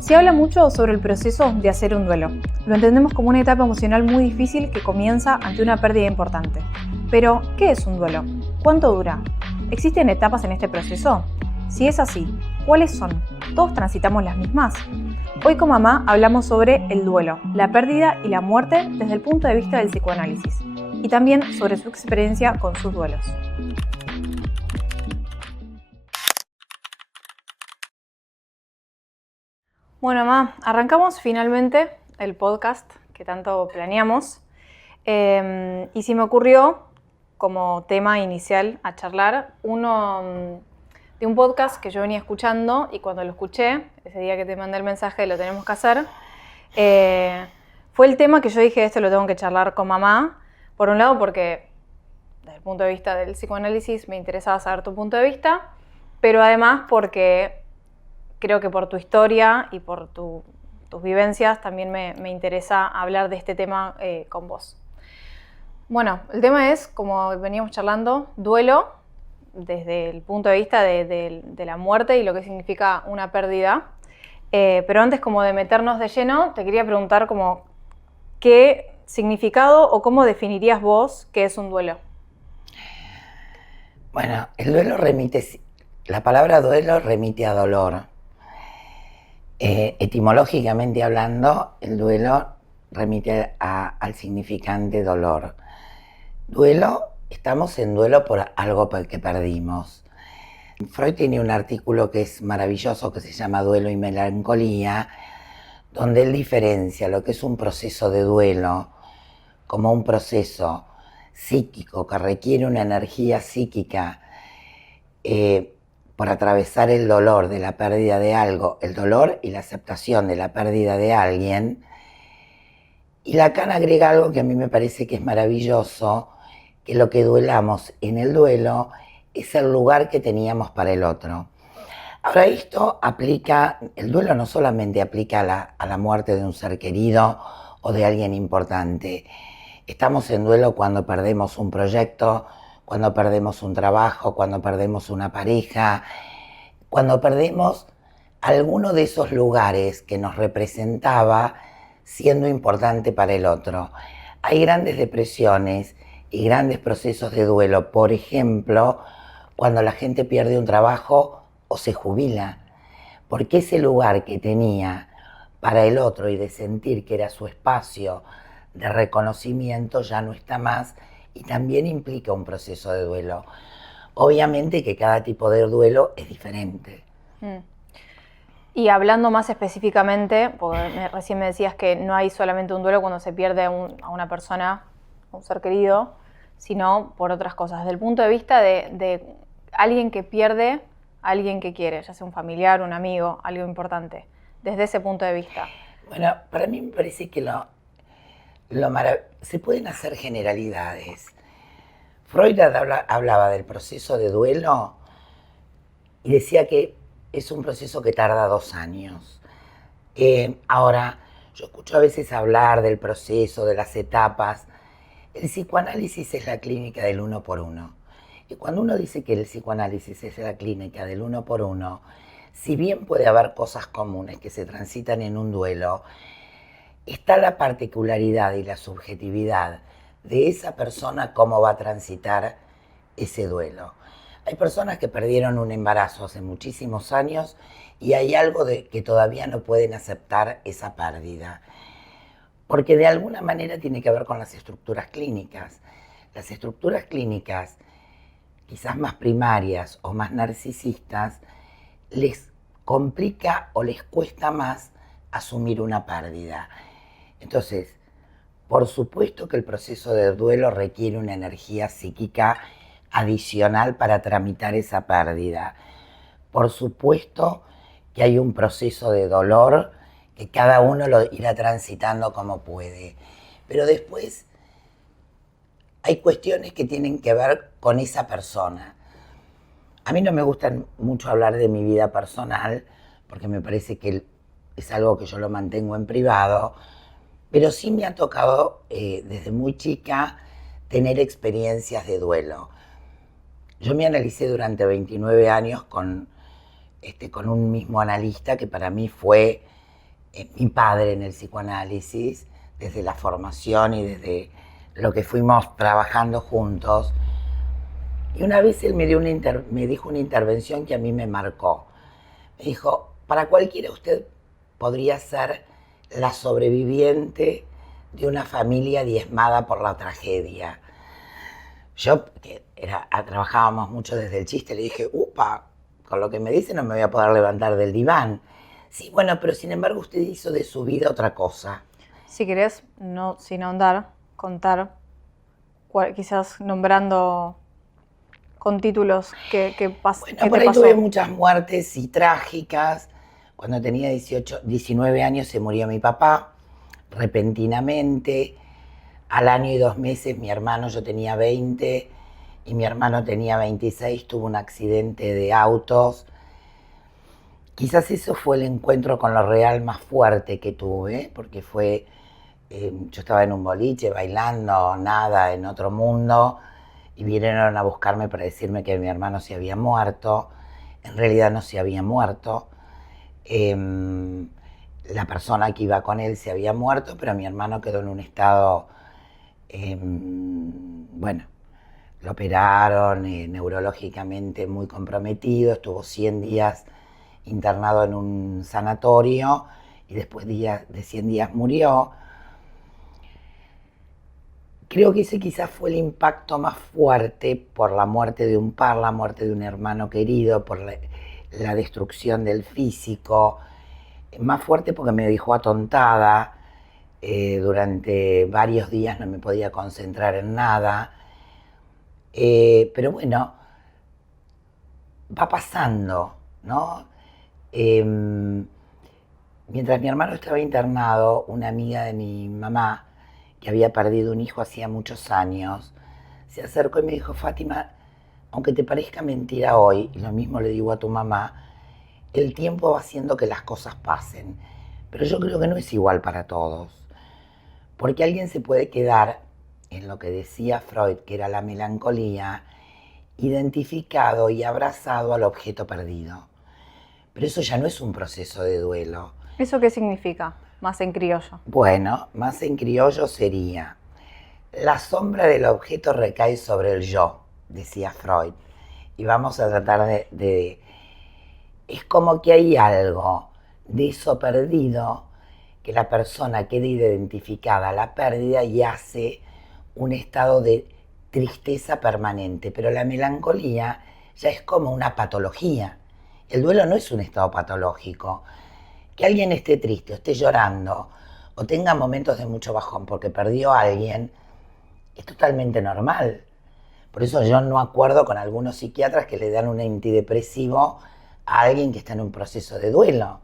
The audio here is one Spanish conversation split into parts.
Se habla mucho sobre el proceso de hacer un duelo. Lo entendemos como una etapa emocional muy difícil que comienza ante una pérdida importante. Pero, ¿qué es un duelo? ¿Cuánto dura? ¿Existen etapas en este proceso? Si es así, ¿cuáles son? ¿Todos transitamos las mismas? Hoy con mamá hablamos sobre el duelo, la pérdida y la muerte desde el punto de vista del psicoanálisis y también sobre su experiencia con sus duelos. Bueno, mamá, arrancamos finalmente el podcast que tanto planeamos y se me ocurrió como tema inicial a charlar uno de un podcast que yo venía escuchando y cuando lo escuché, ese día que te mandé el mensaje lo tenemos que hacer, fue el tema que yo dije, esto lo tengo que charlar con mamá, por un lado porque desde el punto de vista del psicoanálisis me interesaba saber tu punto de vista, pero además porque creo que por tu historia y por tus vivencias también me interesa hablar de este tema con vos. Bueno, el tema es, como veníamos charlando, duelo desde el punto de vista de la muerte y lo que significa una pérdida. Pero antes como de meternos de lleno, te quería preguntar como qué significado o cómo definirías vos qué es un duelo. Bueno, el duelo la palabra duelo remite a dolor. Etimológicamente hablando, el duelo remite al significante dolor. Duelo, estamos en duelo por algo que perdimos. Freud tiene un artículo que es maravilloso que se llama Duelo y Melancolía, donde él diferencia lo que es un proceso de duelo como un proceso psíquico que requiere una energía psíquica por atravesar el dolor de la pérdida de algo, el dolor y la aceptación de la pérdida de alguien. Y Lacan agrega algo que a mí me parece que es maravilloso, que lo que duelamos en el duelo es el lugar que teníamos para el otro. Ahora esto aplica, el duelo no solamente aplica a la muerte de un ser querido o de alguien importante. Estamos en duelo cuando perdemos un proyecto, cuando perdemos un trabajo, cuando perdemos una pareja, cuando perdemos alguno de esos lugares que nos representaba siendo importante para el otro. Hay grandes depresiones y grandes procesos de duelo, por ejemplo, cuando la gente pierde un trabajo o se jubila, porque ese lugar que tenía para el otro y de sentir que era su espacio de reconocimiento ya no está más y también implica un proceso de duelo. Obviamente que cada tipo de duelo es diferente. Y hablando más específicamente, porque recién me decías que no hay solamente un duelo cuando se pierde a una persona, a un ser querido, sino por otras cosas. Desde el punto de vista de alguien que pierde a alguien que quiere, ya sea un familiar, un amigo, algo importante, desde ese punto de vista. Bueno, para mí me parece que se pueden hacer generalidades. Freud hablaba del proceso de duelo y decía que es un proceso que tarda 2 años. Ahora, yo escucho a veces hablar del proceso, de las etapas. El psicoanálisis es la clínica del 1 por 1. Y cuando uno dice que el psicoanálisis es la clínica del 1 por 1, si bien puede haber cosas comunes que se transitan en un duelo, está la particularidad y la subjetividad de esa persona cómo va a transitar ese duelo. Hay personas que perdieron un embarazo hace muchísimos años y hay algo que todavía no pueden aceptar esa pérdida. Porque de alguna manera tiene que ver con las estructuras clínicas. Las estructuras clínicas, quizás más primarias o más narcisistas, les complica o les cuesta más asumir una pérdida. Entonces, por supuesto que el proceso de duelo requiere una energía psíquica adicional para tramitar esa pérdida. Por supuesto que hay un proceso de dolor que cada uno lo irá transitando como puede. Pero después hay cuestiones que tienen que ver con esa persona. A mí no me gusta mucho hablar de mi vida personal porque me parece que es algo que yo lo mantengo en privado, pero sí me ha tocado desde muy chica tener experiencias de duelo. Yo me analicé durante 29 años con un mismo analista que para mí fue mi padre en el psicoanálisis, desde la formación y desde lo que fuimos trabajando juntos. Y una vez él me dijo una intervención que a mí me marcó. Me dijo, para cualquiera usted podría ser la sobreviviente de una familia diezmada por la tragedia. Yo, trabajábamos mucho desde el chiste, le dije, upa, con lo que me dice no me voy a poder levantar del diván. Sí, bueno, pero sin embargo usted hizo de su vida otra cosa. Si querés, no, sin ahondar, contar, quizás nombrando con títulos que pasan. Bueno, por ahí tuve muchas muertes y trágicas. Cuando tenía 19 años se murió mi papá, repentinamente. Al año y 2 meses mi hermano, yo tenía 20 y mi hermano tenía 26, tuvo un accidente de autos. Quizás eso fue el encuentro con lo real más fuerte que tuve, porque fue, yo estaba en un boliche bailando, nada, en otro mundo, y vinieron a buscarme para decirme que mi hermano se había muerto. En realidad no se había muerto. La persona que iba con él se había muerto, pero mi hermano quedó en un estado, bueno, lo operaron neurológicamente muy comprometido, estuvo 100 días internado en un sanatorio y después de 100 días murió. Creo que ese quizás fue el impacto más fuerte por la muerte de un par, la muerte de un hermano querido, por la destrucción del físico. Más fuerte porque me dejó atontada. Durante varios días no me podía concentrar en nada. Pero bueno, va pasando, ¿no? Mientras mi hermano estaba internado, una amiga de mi mamá, que había perdido un hijo hacía muchos años, se acercó y me dijo, Fátima, aunque te parezca mentira hoy, y lo mismo le digo a tu mamá, el tiempo va haciendo que las cosas pasen. Pero yo creo que no es igual para todos. Porque alguien se puede quedar en lo que decía Freud, que era la melancolía, identificado y abrazado al objeto perdido. Pero eso ya no es un proceso de duelo. ¿Eso qué significa? Más en criollo. Bueno, más en criollo sería, la sombra del objeto recae sobre el yo, decía Freud. Y vamos a tratar es como que hay algo de eso perdido, que la persona queda identificada a la pérdida y hace un estado de tristeza permanente. Pero la melancolía ya es como una patología. El duelo no es un estado patológico. Que alguien esté triste o esté llorando o tenga momentos de mucho bajón porque perdió a alguien es totalmente normal. Por eso yo no acuerdo con algunos psiquiatras que le dan un antidepresivo a alguien que está en un proceso de duelo.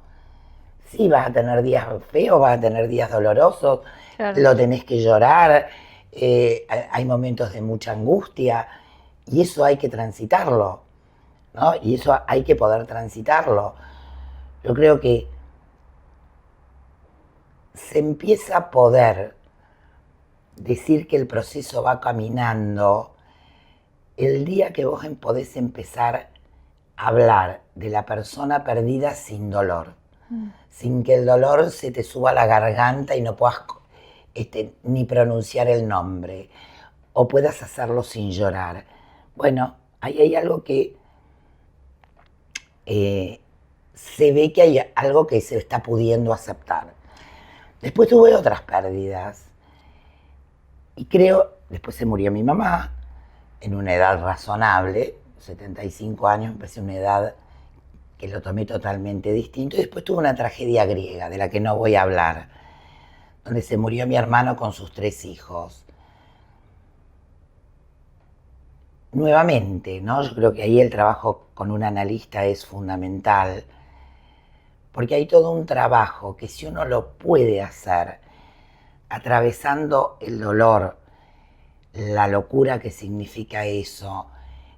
Sí, vas a tener días feos, vas a tener días dolorosos, claro. Lo tenés que llorar, hay momentos de mucha angustia y eso hay que transitarlo, ¿no? Y eso hay que poder transitarlo. Yo creo que se empieza a poder decir que el proceso va caminando el día que vos podés empezar a hablar de la persona perdida sin dolor, sin que el dolor se te suba a la garganta y no puedas ni pronunciar el nombre, o puedas hacerlo sin llorar. Bueno, ahí hay algo que se ve que hay algo que se está pudiendo aceptar. Después tuve otras pérdidas y después se murió mi mamá en una edad razonable, 75 años, empecé una edad que lo tomé totalmente distinto. Y después tuve una tragedia griega, de la que no voy a hablar, donde se murió mi hermano con sus 3 hijos. Nuevamente, ¿no? Yo creo que ahí el trabajo con un analista es fundamental, porque hay todo un trabajo que si uno lo puede hacer, atravesando el dolor, la locura que significa eso,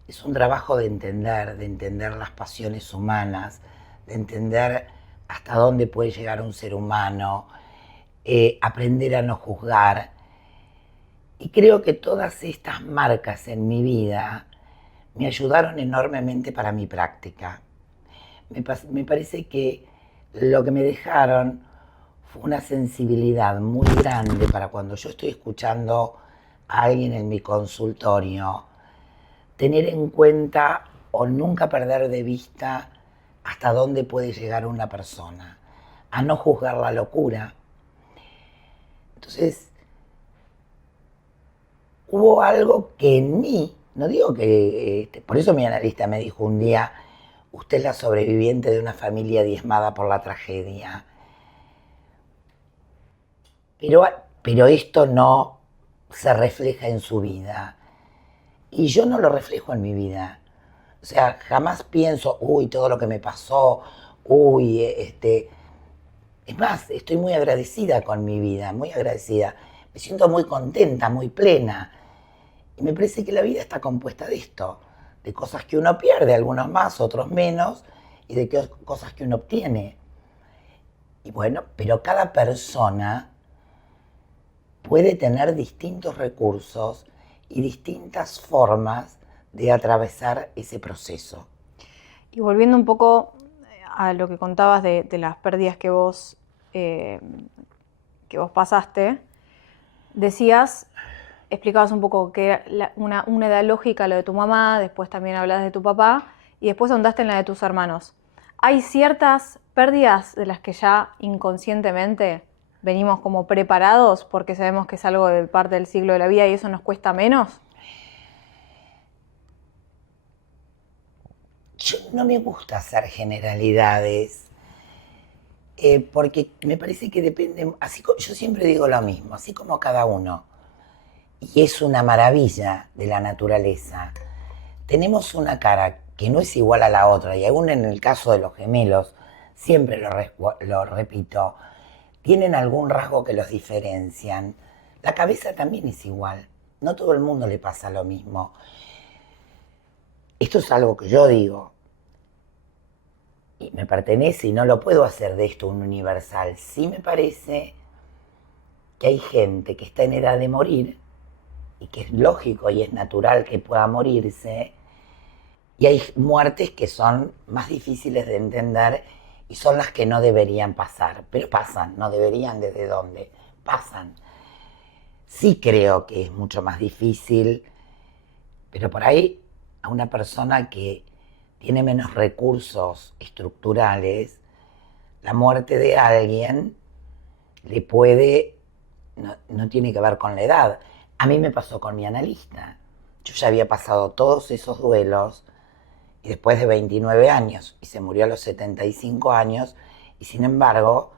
es un trabajo de entender las pasiones humanas, de entender hasta dónde puede llegar un ser humano, aprender a no juzgar. Y creo que todas estas marcas en mi vida me ayudaron enormemente para mi práctica. Me parece que lo que me dejaron fue una sensibilidad muy grande para cuando yo estoy escuchando a alguien en mi consultorio, tener en cuenta o nunca perder de vista hasta dónde puede llegar una persona, a no juzgar la locura. Entonces, hubo algo que en mí, no digo que, por eso mi analista me dijo un día, usted es la sobreviviente de una familia diezmada por la tragedia. Pero esto no se refleja en su vida. Y yo no lo reflejo en mi vida. O sea, jamás pienso, uy, todo lo que me pasó, uy, Es más, estoy muy agradecida con mi vida, muy agradecida. Me siento muy contenta, muy plena. Y me parece que la vida está compuesta de esto, de cosas que uno pierde, algunos más, otros menos, y de cosas que uno obtiene. Y bueno, pero cada persona puede tener distintos recursos y distintas formas de atravesar ese proceso. Y volviendo un poco a lo que contabas de las pérdidas que vos pasaste, explicabas un poco que era una edad lógica lo de tu mamá, después también hablas de tu papá y después ahondaste en la de tus hermanos. ¿Hay ciertas pérdidas de las que ya inconscientemente venimos como preparados porque sabemos que es algo de parte del ciclo de la vida y eso nos cuesta menos? Yo no me gusta hacer generalidades, porque me parece que depende, yo siempre digo lo mismo, así como cada uno, y es una maravilla de la naturaleza. Tenemos una cara que no es igual a la otra, y aún en el caso de los gemelos, siempre lo repito, tienen algún rasgo que los diferencian. La cabeza también es igual, no todo el mundo le pasa lo mismo. Esto es algo que yo digo, y me pertenece y no lo puedo hacer de esto un universal. Sí me parece que hay gente que está en edad de morir, y que es lógico y es natural que pueda morirse, y hay muertes que son más difíciles de entender y son las que no deberían pasar, pero pasan, no deberían desde dónde, pasan. Sí creo que es mucho más difícil, pero por ahí a una persona que tiene menos recursos estructurales, la muerte de alguien le puede, no tiene que ver con la edad. A mí me pasó con mi analista. Yo ya había pasado todos esos duelos y después de 29 años, y se murió a los 75 años, y sin embargo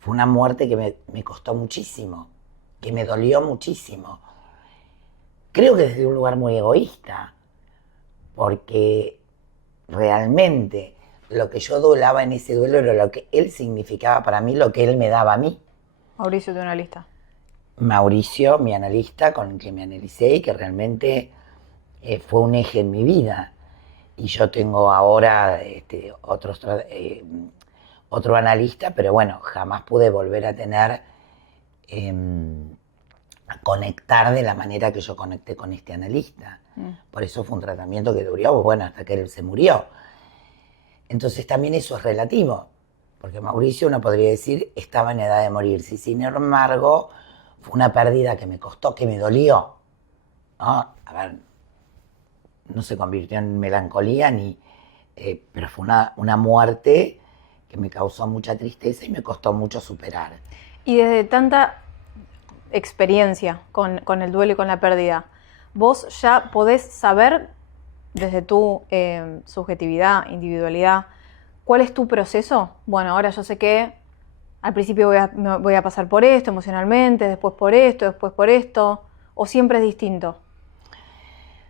fue una muerte que me costó muchísimo, que me dolió muchísimo. Creo que desde un lugar muy egoísta, porque realmente lo que yo dolaba en ese duelo era lo que él significaba para mí, lo que él me daba a mí. Mauricio, tu analista. Mauricio, mi analista, con el que me analicé y que realmente fue un eje en mi vida. Y yo tengo ahora otro analista, pero bueno, jamás pude volver a tener, a conectar de la manera que yo conecté con este analista. Por eso fue un tratamiento que duró, bueno, hasta que él se murió. Entonces también eso es relativo, porque Mauricio, uno podría decir, estaba en edad de morirse, y sin embargo fue una pérdida que me costó, que me dolió, ¿no? A ver, no se convirtió en melancolía, pero fue una muerte que me causó mucha tristeza y me costó mucho superar. Y desde tanta experiencia con el duelo y con la pérdida, vos ya podés saber desde tu subjetividad, individualidad, ¿cuál es tu proceso? Bueno, ahora yo sé que al principio voy a pasar por esto emocionalmente, después por esto, o siempre es distinto.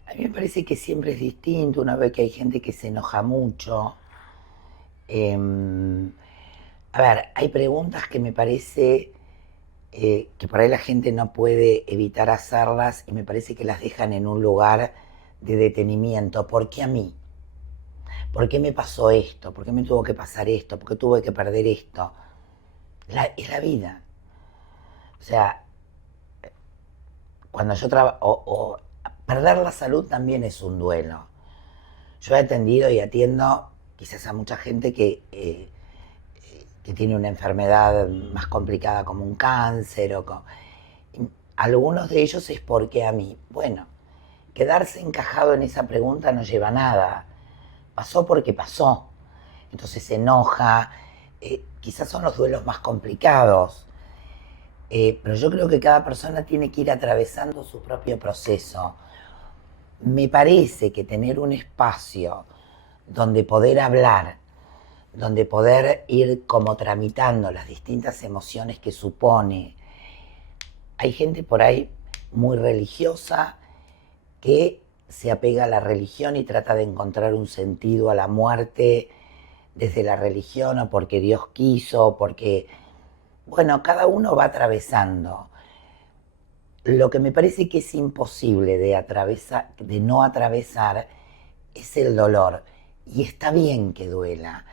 A mí me parece que siempre es distinto. Una vez que hay gente que se enoja mucho. A ver, hay preguntas que me parece que por ahí la gente no puede evitar hacerlas, y me parece que las dejan en un lugar de detenimiento. ¿Por qué a mí? ¿Por qué me pasó esto? ¿Por qué me tuvo que pasar esto? ¿Por qué tuve que perder esto? Es la vida. O sea, cuando yo trabajo, perder la salud también es un duelo. Yo he atendido y atiendo quizás a mucha gente que que tiene una enfermedad más complicada como un cáncer. Algunos de ellos es porque a mí. Bueno, quedarse encajado en esa pregunta no lleva a nada. Pasó porque pasó. Entonces se enoja. Quizás son los duelos más complicados. Pero yo creo que cada persona tiene que ir atravesando su propio proceso. Me parece que tener un espacio donde poder hablar, donde poder ir como tramitando las distintas emociones que supone. Hay gente por ahí muy religiosa que se apega a la religión y trata de encontrar un sentido a la muerte desde la religión, o porque Dios quiso, o porque... Bueno, cada uno va atravesando. Lo que me parece que es imposible de no atravesar es el dolor. Y está bien que duela.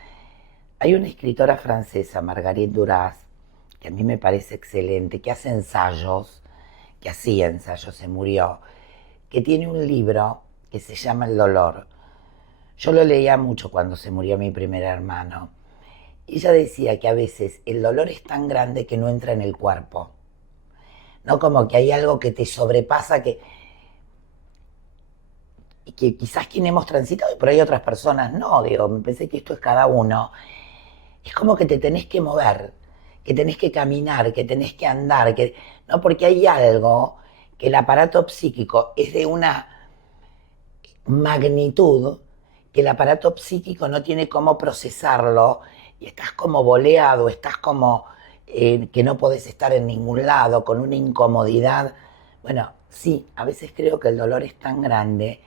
Hay una escritora francesa, Marguerite Duras, que a mí me parece excelente, que hace ensayos, que hacía ensayos, se murió, que tiene un libro que se llama El dolor. Yo lo leía mucho cuando se murió mi primer hermano. Ella decía que a veces el dolor es tan grande que no entra en el cuerpo. ¿No? Como que hay algo que te sobrepasa, que quizás quien hemos transitado, pero hay otras personas no. Digo, me pensé que esto es cada uno. Es como que te tenés que mover, que tenés que caminar, que tenés que andar, ¿no? Porque hay algo que el aparato psíquico es de una magnitud que el aparato psíquico no tiene cómo procesarlo, y estás como boleado, estás como que no podés estar en ningún lado, con una incomodidad. Bueno, sí, a veces creo que el dolor es tan grande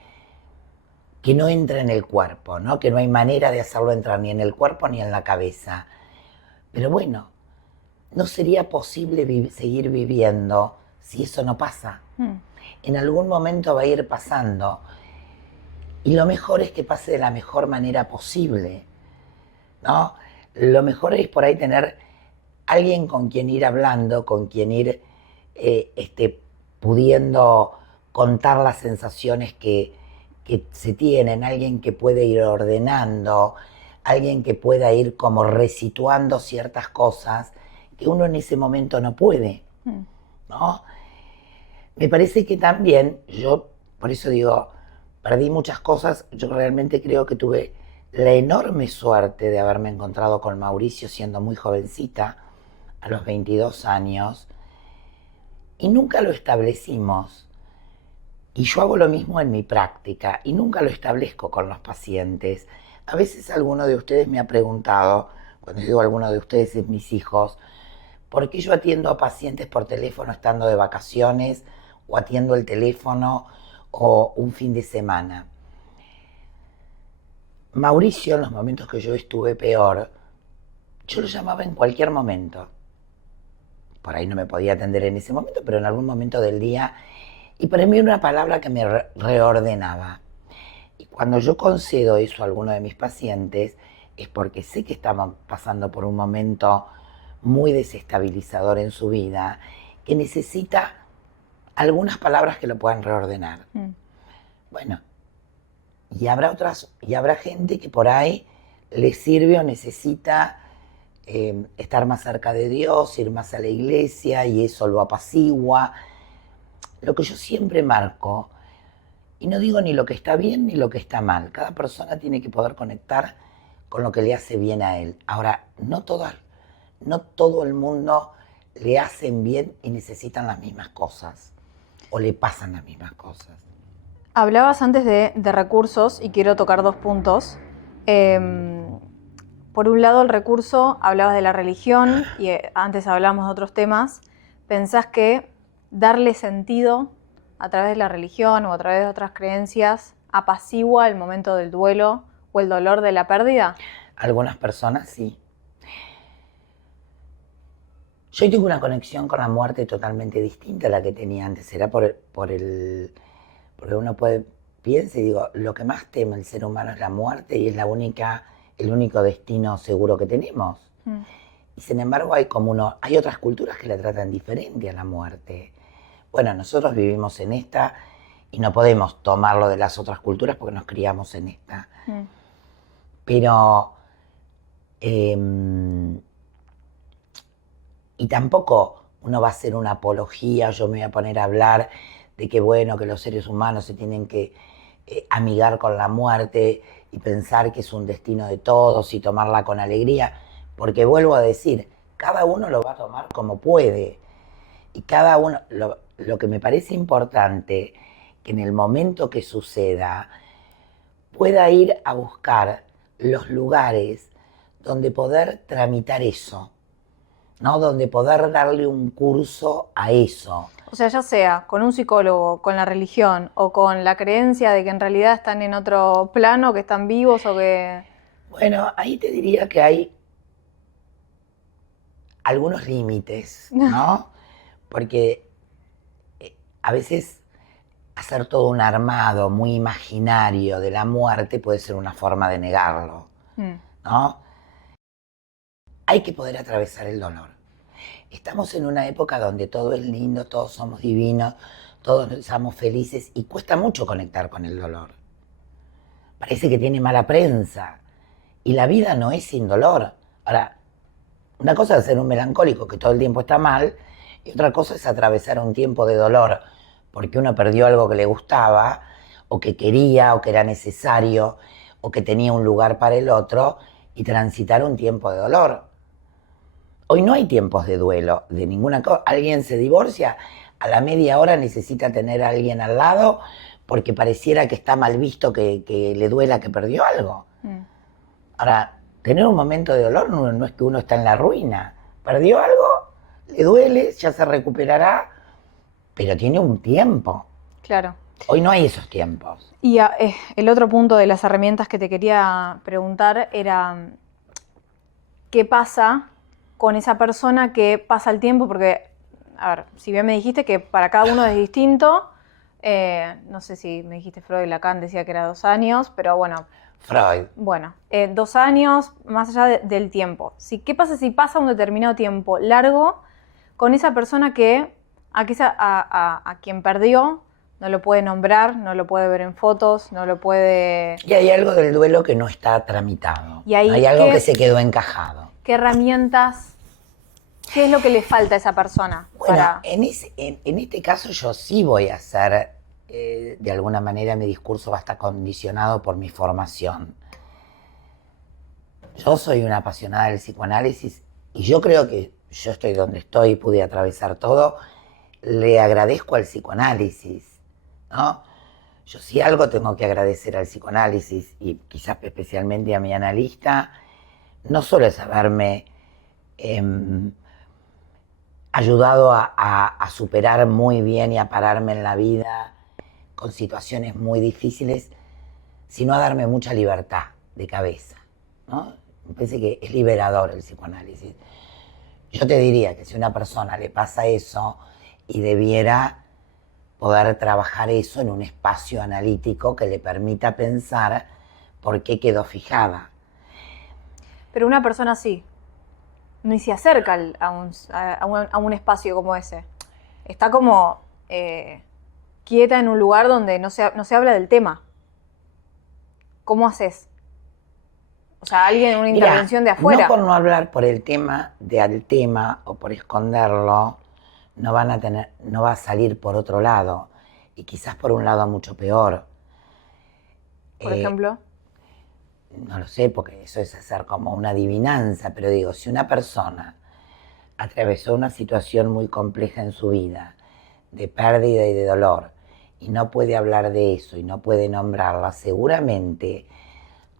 que no entra en el cuerpo, ¿no? Que no hay manera de hacerlo entrar ni en el cuerpo ni en la cabeza. Pero bueno, no sería posible seguir viviendo si eso no pasa. En algún momento va a ir pasando. Y lo mejor es que pase de la mejor manera posible, ¿no? Lo mejor es por ahí tener alguien con quien ir hablando, con quien ir pudiendo contar las sensaciones que se tienen, alguien que puede ir ordenando, alguien que pueda ir como resituando ciertas cosas que uno en ese momento no puede, ¿no? Me parece que también, yo por eso digo, perdí muchas cosas. Yo realmente creo que tuve la enorme suerte de haberme encontrado con Mauricio siendo muy jovencita, a los 22 años, y nunca lo establecimos. Y yo hago lo mismo en mi práctica, y nunca lo establezco con los pacientes. A veces alguno de ustedes me ha preguntado, cuando digo alguno de ustedes es mis hijos, ¿por qué yo atiendo a pacientes por teléfono estando de vacaciones, o atiendo el teléfono o un fin de semana? Mauricio, en los momentos que yo estuve peor, yo lo llamaba en cualquier momento. Por ahí no me podía atender en ese momento, pero en algún momento del día. Y para mí era una palabra que me reordenaba. Y cuando yo concedo eso a alguno de mis pacientes, es porque sé que estaban pasando por un momento muy desestabilizador en su vida, que necesita algunas palabras que lo puedan reordenar. Bueno, y habrá gente que por ahí le sirve o necesita estar más cerca de Dios, ir más a la iglesia, y eso lo apacigua. Lo que yo siempre marco, y no digo ni lo que está bien ni lo que está mal, cada persona tiene que poder conectar con lo que le hace bien a él. Ahora, no todo el mundo le hacen bien y necesitan las mismas cosas, o le pasan las mismas cosas. Hablabas antes de recursos, y quiero tocar dos puntos. Por un lado, el recurso, hablabas de la religión, y antes hablamos de otros temas. ¿Pensás que darle sentido a través de la religión o a través de otras creencias apacigua el momento del duelo o el dolor de la pérdida? Algunas personas sí. Yo tengo una conexión con la muerte totalmente distinta a la que tenía antes. Era porque uno piensa y digo, lo que más teme el ser humano es la muerte, y es el único destino seguro que tenemos. Y sin embargo hay otras culturas que la tratan diferente a la muerte. Bueno, nosotros vivimos en esta y no podemos tomarlo de las otras culturas porque nos criamos en esta. Pero Y tampoco uno va a hacer una apología, yo me voy a poner a hablar de que bueno, que los seres humanos se tienen que amigar con la muerte y pensar que es un destino de todos y tomarla con alegría, porque vuelvo a decir, cada uno lo va a tomar como puede. Y cada uno, lo que me parece importante, que en el momento que suceda, pueda ir a buscar los lugares donde poder tramitar eso, ¿no? Donde poder darle un curso a eso. O sea, ya sea con un psicólogo, con la religión o con la creencia de que en realidad están en otro plano, que están vivos o que... Bueno, ahí te diría que hay algunos límites, ¿no? Porque a veces hacer todo un armado muy imaginario de la muerte puede ser una forma de negarlo, ¿no? Hay que poder atravesar el dolor. Estamos en una época donde todo es lindo, todos somos divinos, todos somos felices y cuesta mucho conectar con el dolor. Parece que tiene mala prensa y la vida no es sin dolor. Ahora, una cosa es ser un melancólico que todo el tiempo está mal y otra cosa es atravesar un tiempo de dolor porque uno perdió algo que le gustaba o que quería o que era necesario o que tenía un lugar para el otro y transitar un tiempo de dolor. Hoy no hay tiempos de duelo de ninguna cosa. Alguien se divorcia, a la media hora necesita tener a alguien al lado porque pareciera que está mal visto que le duela que perdió algo. Ahora, tener un momento de dolor no es que uno está en la ruina. Perdió algo, le duele, ya se recuperará, pero tiene un tiempo. Claro. Hoy no hay esos tiempos. Y el otro punto de las herramientas que te quería preguntar era, ¿qué pasa con esa persona que pasa el tiempo? Porque, a ver, si bien me dijiste que para cada uno es distinto, no sé si me dijiste Freud, Lacan decía que era 2 años, pero bueno. Freud. Bueno, 2 años más allá del tiempo. ¿Qué pasa si pasa un determinado tiempo largo con esa persona que a quien perdió no lo puede nombrar, no lo puede ver en fotos, no lo puede... Y hay algo del duelo que no está tramitado. Y ahí, hay algo que se quedó encajado. ¿Qué herramientas, qué es lo que le falta a esa persona? Bueno, en este caso yo sí voy a hacer, de alguna manera mi discurso va a estar condicionado por mi formación. Yo soy una apasionada del psicoanálisis y yo creo que yo estoy donde estoy y pude atravesar todo. Le agradezco al psicoanálisis, ¿no? Yo sí algo tengo que agradecer al psicoanálisis y quizás especialmente a mi analista, no solo es haberme ayudado a superar muy bien y a pararme en la vida con situaciones muy difíciles, sino a darme mucha libertad de cabeza, ¿no? Me parece que es liberador el psicoanálisis. Yo te diría que si a una persona le pasa eso y debiera poder trabajar eso en un espacio analítico que le permita pensar por qué quedó fijada. Pero una persona así, ni se acerca a un espacio como ese. Está como quieta en un lugar donde no se habla del tema. ¿Cómo haces? O sea, alguien, una intervención de afuera. No por no hablar por el tema del tema o por esconderlo, no va a salir por otro lado y quizás por un lado mucho peor. Por ejemplo. No lo sé, porque eso es hacer como una adivinanza, pero digo, si una persona atravesó una situación muy compleja en su vida, de pérdida y de dolor, y no puede hablar de eso y no puede nombrarla, seguramente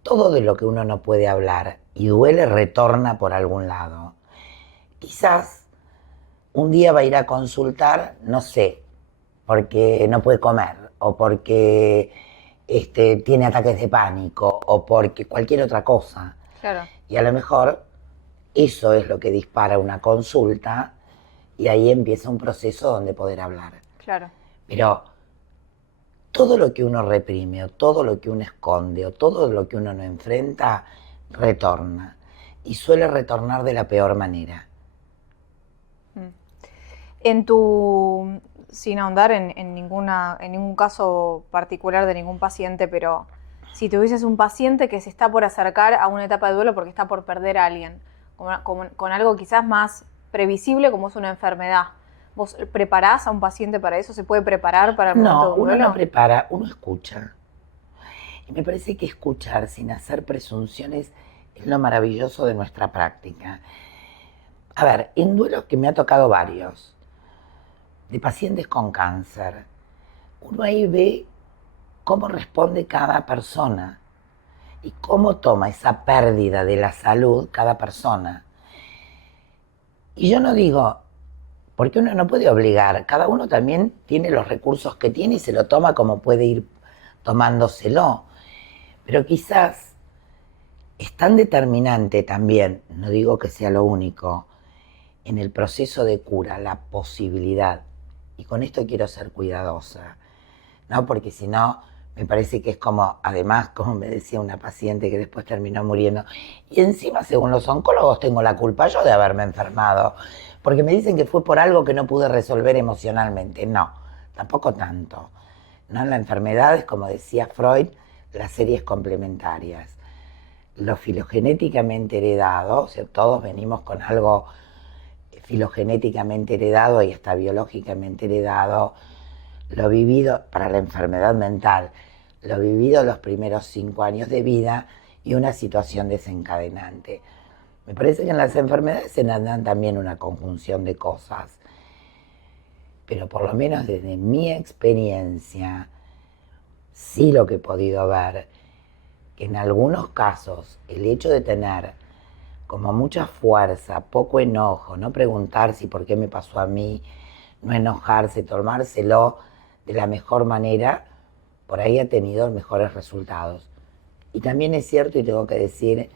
todo de lo que uno no puede hablar y duele retorna por algún lado. Quizás un día va a ir a consultar, no sé, porque no puede comer o porque tiene ataques de pánico o porque cualquier otra cosa. Claro. Y a lo mejor eso es lo que dispara una consulta y ahí empieza un proceso donde poder hablar. Claro. Pero todo lo que uno reprime o todo lo que uno esconde o todo lo que uno no enfrenta, retorna. Y suele retornar de la peor manera. Sin ahondar en ningún caso particular de ningún paciente, pero si tuvieses un paciente que se está por acercar a una etapa de duelo porque está por perder a alguien, con algo quizás más previsible como es una enfermedad. ¿Vos preparás a un paciente para eso? ¿Se puede preparar para el momento de un No, uno duelo? no prepara, uno escucha. Y me parece que escuchar sin hacer presunciones es lo maravilloso de nuestra práctica. A ver, en duelos que me ha tocado varios, de pacientes con cáncer, uno ahí ve cómo responde cada persona y cómo toma esa pérdida de la salud cada persona. Y yo no digo, porque uno no puede obligar, cada uno también tiene los recursos que tiene y se lo toma como puede ir tomándoselo. Pero quizás es tan determinante también, no digo que sea lo único, en el proceso de cura, la posibilidad, y con esto quiero ser cuidadosa, ¿no? Porque si no, me parece que es como, además, como me decía una paciente que después terminó muriendo, y encima, según los oncólogos, tengo la culpa yo de haberme enfermado, porque me dicen que fue por algo que no pude resolver emocionalmente. No, tampoco tanto, ¿no? La enfermedad es, como decía Freud, las series complementarias. Lo filogenéticamente heredado, o sea, todos venimos con algo filogenéticamente heredado y hasta biológicamente heredado, lo vivido para la enfermedad mental, lo vivido los primeros 5 años de vida y una situación desencadenante. Me parece que en las enfermedades se dan también una conjunción de cosas, pero por lo menos desde mi experiencia, sí lo que he podido ver, que en algunos casos el hecho de tener como mucha fuerza, poco enojo, no preguntar si por qué me pasó a mí, no enojarse, tomárselo de la mejor manera, por ahí ha tenido mejores resultados. Y también es cierto, y tengo que decir,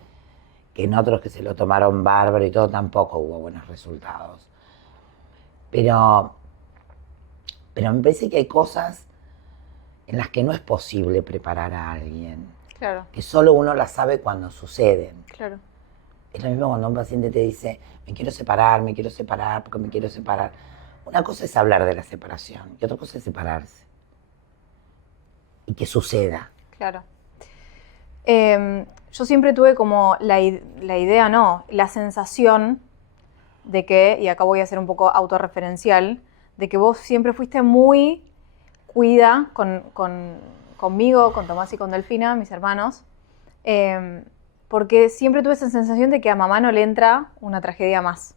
que en otros que se lo tomaron bárbaro y todo tampoco hubo buenos resultados. Pero me parece que hay cosas en las que no es posible preparar a alguien. Claro. Que solo uno las sabe cuando suceden. Claro. Es lo mismo cuando un paciente te dice, me quiero separar porque me quiero separar. Una cosa es hablar de la separación y otra cosa es separarse. Y que suceda. Claro. Yo siempre tuve como la idea, no, la sensación de que, y acá voy a ser un poco autorreferencial, de que vos siempre fuiste muy cuida conmigo, con Tomás y con Delfina, mis hermanos, porque siempre tuve esa sensación de que a mamá no le entra una tragedia más.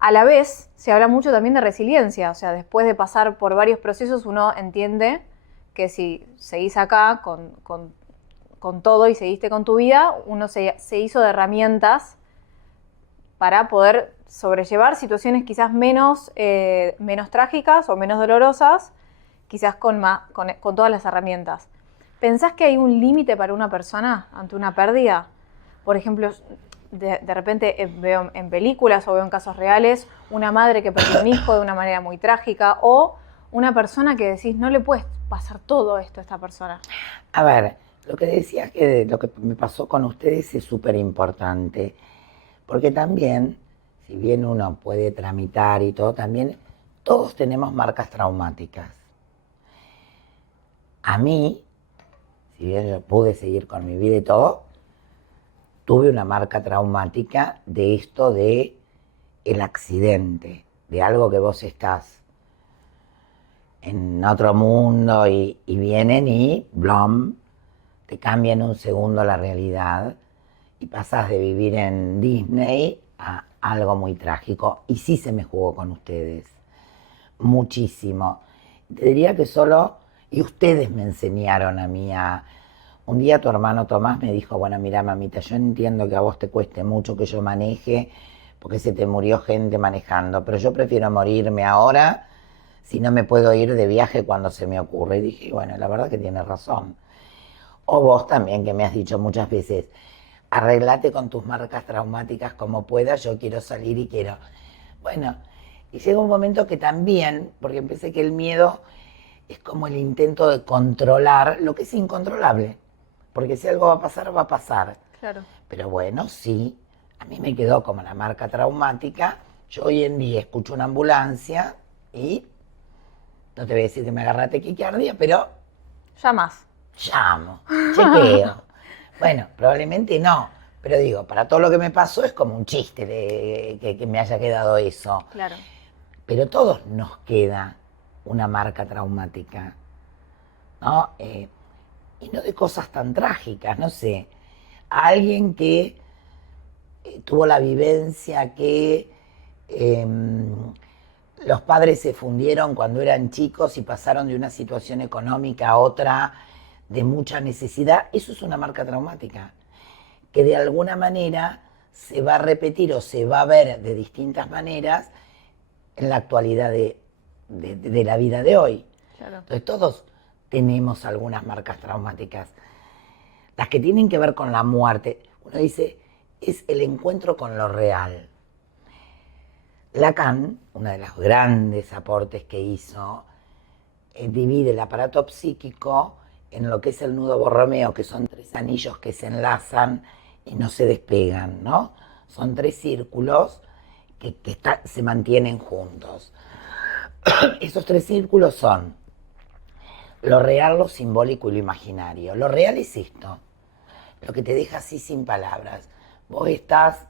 A la vez, se habla mucho también de resiliencia, o sea, después de pasar por varios procesos, uno entiende que si seguís acá con todo y seguiste con tu vida, uno se hizo de herramientas para poder sobrellevar situaciones quizás menos trágicas o menos dolorosas, quizás con todas las herramientas. ¿Pensás que hay un límite para una persona ante una pérdida? Por ejemplo, de repente veo en películas o veo en casos reales una madre que perdió un hijo de una manera muy trágica o una persona que decís, no le puedes pasar todo esto a esta persona. A ver, lo que decías que lo que me pasó con ustedes es súper importante, porque también, si bien uno puede tramitar y todo, también todos tenemos marcas traumáticas. A mí, si bien yo pude seguir con mi vida y todo, tuve una marca traumática de esto de el accidente, de algo que vos estás en otro mundo y vienen y blom, te cambian un segundo la realidad y pasas de vivir en Disney a algo muy trágico. Y sí se me jugó con ustedes, muchísimo. Te diría que solo, y ustedes me enseñaron a mí a... Un día tu hermano Tomás me dijo, bueno, mira mamita, yo entiendo que a vos te cueste mucho que yo maneje, porque se te murió gente manejando, pero yo prefiero morirme ahora si no me puedo ir de viaje cuando se me ocurre. Y dije, bueno, la verdad que tiene razón. O vos también, que me has dicho muchas veces, arreglate con tus marcas traumáticas como puedas, yo quiero salir y quiero... Bueno, y llega un momento que también, porque pensé que el miedo es como el intento de controlar lo que es incontrolable. Porque si algo va a pasar, va a pasar. Claro. Pero bueno, sí, a mí me quedó como la marca traumática. Yo hoy en día escucho una ambulancia y no te voy a decir que me agarra taquicardia, pero Ya más. llamo, chequeo. Bueno, probablemente no, Pero digo, para todo lo que me pasó es como un chiste que me haya quedado eso. Claro. Pero a todos nos queda una marca traumática, ¿no? Y no de cosas tan trágicas, no sé. A alguien que tuvo la vivencia que los padres se fundieron cuando eran chicos y pasaron de una situación económica a otra de mucha necesidad, eso es una marca traumática, que de alguna manera se va a repetir o se va a ver de distintas maneras en la actualidad de la vida de hoy. Claro. Entonces todos tenemos algunas marcas traumáticas. Las que tienen que ver con la muerte, uno dice, es el encuentro con lo real. Lacan, uno de los grandes aportes que hizo, divide el aparato psíquico en lo que es el nudo Borromeo, que son 3 anillos que se enlazan y no se despegan, ¿no? Son 3 círculos que se mantienen juntos. Esos 3 círculos son lo real, lo simbólico y lo imaginario. Lo real es esto, lo que te deja así sin palabras. Vos estás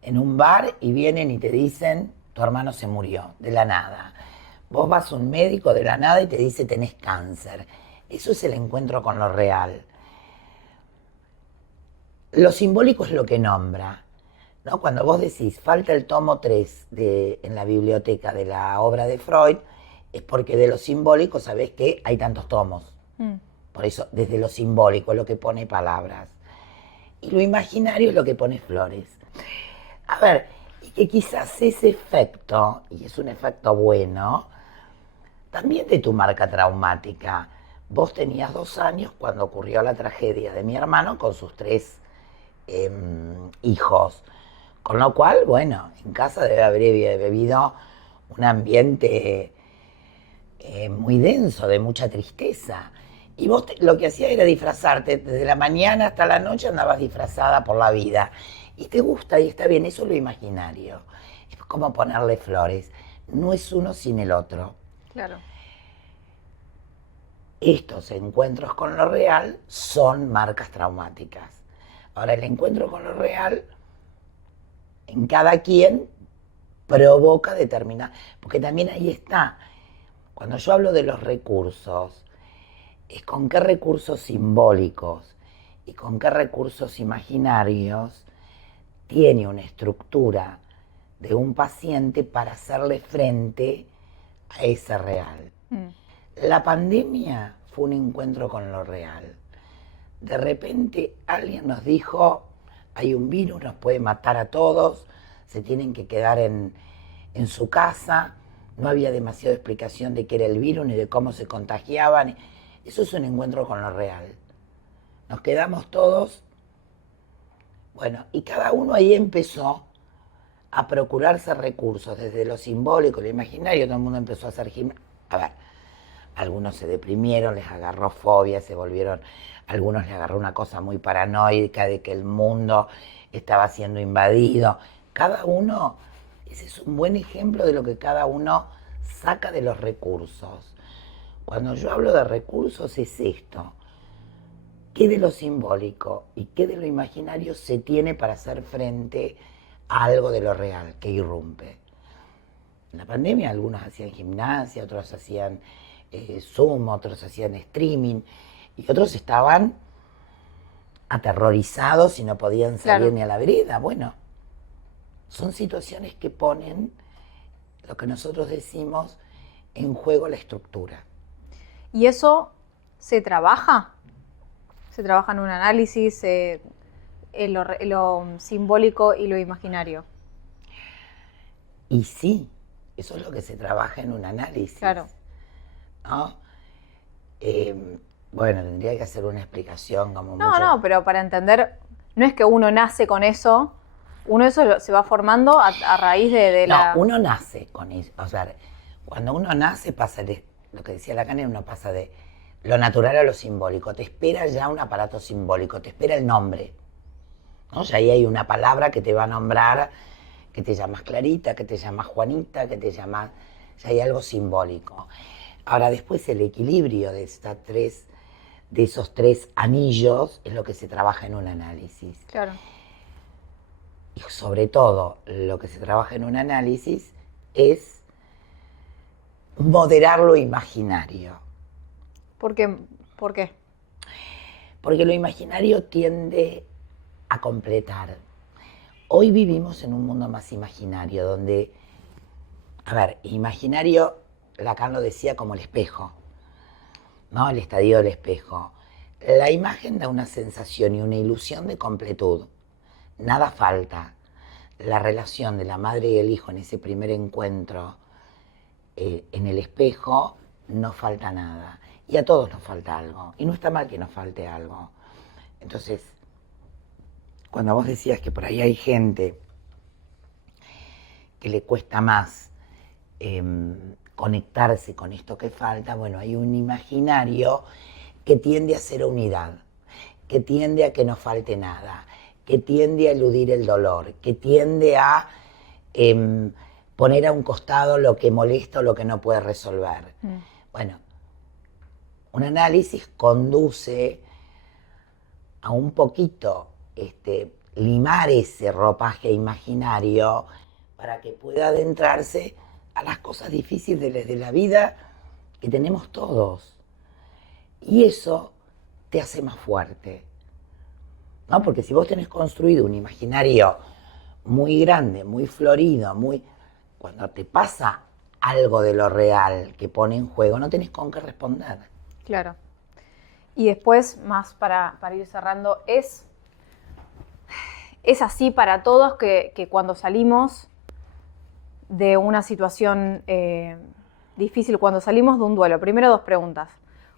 en un bar y vienen y te dicen, tu hermano se murió, de la nada. Vos vas a un médico de la nada y te dice, tenés cáncer. Eso es el encuentro con lo real. Lo simbólico es lo que nombra, ¿no? Cuando vos decís, falta el tomo 3 en la biblioteca de la obra de Freud, es porque de lo simbólico sabés que hay tantos tomos. Por eso, desde lo simbólico es lo que pone palabras. Y lo imaginario es lo que pone flores. A ver, y que quizás ese efecto, y es un efecto bueno, también de tu marca traumática. Vos tenías 2 años cuando ocurrió la tragedia de mi hermano con sus 3 hijos. Con lo cual, bueno, en casa debe haber bebido un ambiente muy denso, de mucha tristeza. Y vos lo que hacías era disfrazarte, desde la mañana hasta la noche andabas disfrazada por la vida. Y te gusta y está bien, eso es lo imaginario. Es como ponerle flores. No es uno sin el otro. Claro. Estos encuentros con lo real son marcas traumáticas. Ahora, el encuentro con lo real en cada quien provoca determinada... Porque también ahí está. Cuando yo hablo de los recursos, es con qué recursos simbólicos y con qué recursos imaginarios tiene una estructura de un paciente para hacerle frente a ese real. La pandemia fue un encuentro con lo real. De repente alguien nos dijo, hay un virus, nos puede matar a todos, se tienen que quedar en su casa, no había demasiada explicación de qué era el virus ni de cómo se contagiaban. Eso es un encuentro con lo real. Nos quedamos todos, bueno, y cada uno ahí empezó a procurarse recursos, desde lo simbólico, lo imaginario, todo el mundo empezó a hacer gimnasia. A ver, algunos se deprimieron, les agarró fobia, se volvieron, algunos les agarró una cosa muy paranoica de que el mundo estaba siendo invadido. Cada uno, ese es un buen ejemplo de lo que cada uno saca de los recursos. Cuando yo hablo de recursos es esto, qué de lo simbólico y qué de lo imaginario se tiene para hacer frente a algo de lo real que irrumpe. En la pandemia algunos hacían gimnasia, otros hacían Zoom, otros hacían streaming y otros estaban aterrorizados y no podían salir ni a la vereda. Bueno, son situaciones que ponen lo que nosotros decimos en juego la estructura. ¿Y eso se trabaja? ¿Se trabaja en un análisis, en lo simbólico y lo imaginario? Y sí, eso es lo que se trabaja en un análisis. Claro. ¿No? Bueno, tendría que hacer una explicación como No, pero para entender, no es que uno nace con eso, uno eso se va formando a raíz de la... No, uno nace con eso. O sea, cuando uno nace pasa lo que decía Lacan, uno pasa de lo natural a lo simbólico. Te espera ya un aparato simbólico, te espera el nombre, ¿no? Ya ahí hay una palabra que te va a nombrar, que te llamas Clarita, que te llamas Juanita, que te llamas... Ya hay algo simbólico. Ahora, después el equilibrio de estas 3 de esos 3 anillos es lo que se trabaja en un análisis. Claro. Y sobre todo, lo que se trabaja en un análisis es moderar lo imaginario. ¿Por qué? ¿Por qué? Porque lo imaginario tiende a completar. Hoy vivimos en un mundo más imaginario, donde, a ver, imaginario, Lacan lo decía como el espejo, ¿no? El estadio del espejo. La imagen da una sensación y una ilusión de completud. Nada falta. La relación de la madre y el hijo en ese primer encuentro en el espejo, no falta nada. Y a todos nos falta algo. Y no está mal que nos falte algo. Entonces, cuando vos decías que por ahí hay gente que le cuesta más conectarse con esto que falta, bueno, hay un imaginario que tiende a ser unidad, que tiende a que no falte nada, que tiende a eludir el dolor, que tiende a poner a un costado lo que molesta o lo que no puede resolver. Bueno, un análisis conduce a un poquito limar ese ropaje imaginario para que pueda adentrarse a las cosas difíciles de la vida que tenemos todos. Y eso te hace más fuerte, ¿no? Porque si vos tenés construido un imaginario muy grande, muy florido, cuando te pasa algo de lo real que pone en juego, no tenés con qué responder. Claro. Y después, más para ir cerrando, es así para todos que cuando salimos de una situación difícil, cuando salimos de un duelo, primero 2 preguntas.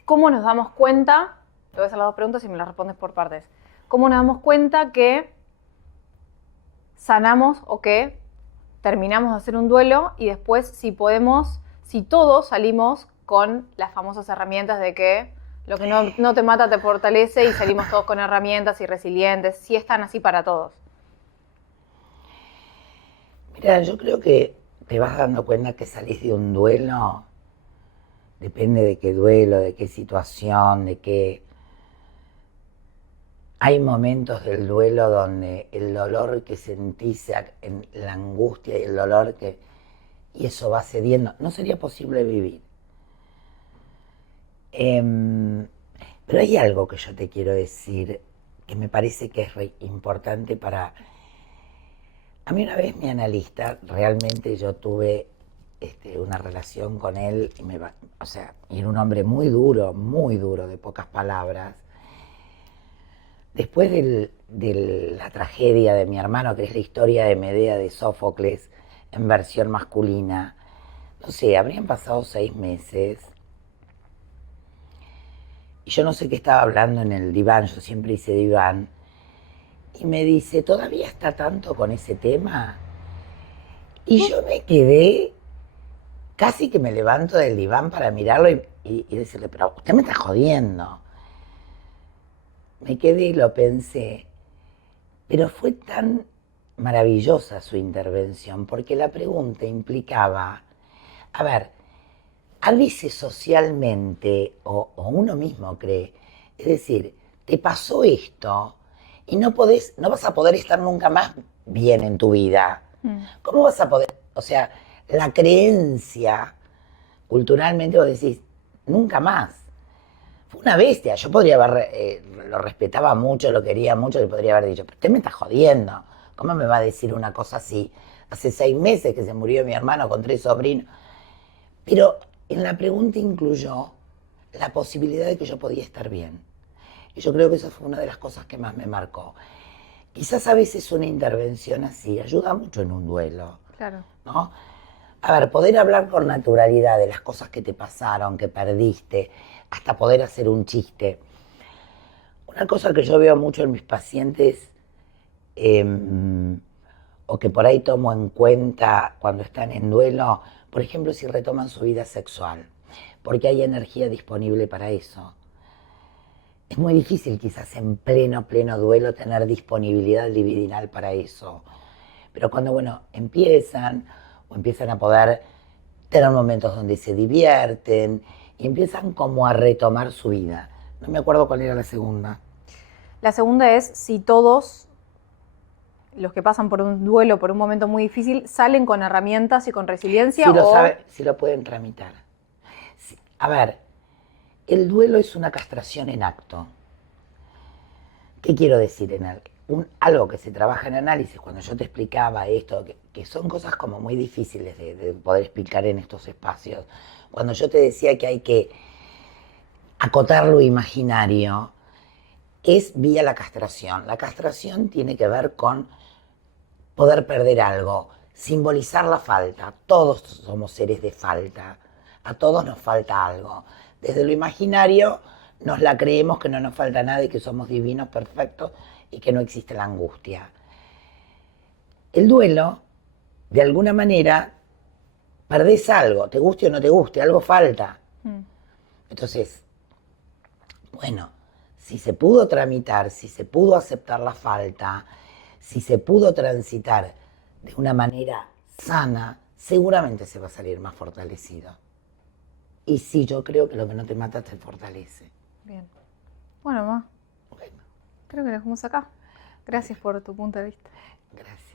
¿Cómo nos damos cuenta? Te voy a hacer las 2 preguntas y me las respondes por partes. ¿Cómo nos damos cuenta que sanamos o que terminamos de hacer un duelo? Y después, si todos salimos con las famosas herramientas de que lo que no te mata te fortalece y salimos todos con herramientas y resilientes, si están así para todos. Mira, yo creo que te vas dando cuenta que salís de un duelo, depende de qué duelo, de qué situación, de qué... Hay momentos del duelo donde el dolor que sentís, en la angustia y el dolor y eso va cediendo, no sería posible vivir. Pero hay algo que yo te quiero decir que me parece que es importante para... A mí una vez mi analista, realmente yo tuve una relación con él, y era un hombre muy duro, de pocas palabras. Después de la tragedia de mi hermano, que es la historia de Medea de Sófocles, en versión masculina, no sé, habrían pasado 6 meses... Y yo no sé qué estaba hablando en el diván, yo siempre hice diván, y me dice, ¿todavía está tanto con ese tema? Y yo me quedé, casi que me levanto del diván para mirarlo y decirle, pero usted me está jodiendo. Me quedé y lo pensé, pero fue tan maravillosa su intervención, porque la pregunta implicaba, a ver, a veces socialmente, o uno mismo cree, es decir, te pasó esto y no vas a poder estar nunca más bien en tu vida. ¿Cómo vas a poder? O sea, la creencia, culturalmente vos decís, nunca más. Fue una bestia, yo podría haber, lo respetaba mucho, lo quería mucho, le podría haber dicho, pero usted me está jodiendo, ¿cómo me va a decir una cosa así? Hace 6 meses que se murió mi hermano con 3 sobrinos. Pero en la pregunta incluyó la posibilidad de que yo podía estar bien. Y yo creo que esa fue una de las cosas que más me marcó. Quizás a veces una intervención así ayuda mucho en un duelo. Claro. ¿No? A ver, poder hablar con naturalidad de las cosas que te pasaron, que perdiste, hasta poder hacer un chiste. Una cosa que yo veo mucho en mis pacientes, o que por ahí tomo en cuenta cuando están en duelo, por ejemplo, si retoman su vida sexual, porque hay energía disponible para eso. Es muy difícil quizás en pleno duelo tener disponibilidad libidinal para eso. Pero cuando, empiezan a poder tener momentos donde se divierten y empiezan como a retomar su vida. No me acuerdo cuál era la segunda. La segunda es si todos los que pasan por un duelo, por un momento muy difícil, salen con herramientas y con resiliencia Si lo pueden tramitar. Sí. A ver, el duelo es una castración en acto. ¿Qué quiero decir en algo que se trabaja en análisis, cuando yo te explicaba esto, que son cosas como muy difíciles de poder explicar en estos espacios, cuando yo te decía que hay que acotar lo imaginario, es vía la castración. La castración tiene que ver con poder perder algo, simbolizar la falta. Todos somos seres de falta, a todos nos falta algo. Desde lo imaginario nos la creemos que no nos falta nada y que somos divinos, perfectos y que no existe la angustia. El duelo, de alguna manera, perdés algo, te guste o no te guste, algo falta. Entonces, bueno, si se pudo tramitar, si se pudo aceptar la falta, si se pudo transitar de una manera sana, seguramente se va a salir más fortalecido. Y sí, yo creo que lo que no te mata te fortalece. Bien. Bueno, Ma, Bueno, creo que lo dejamos acá. Gracias por tu punto de vista. gracias.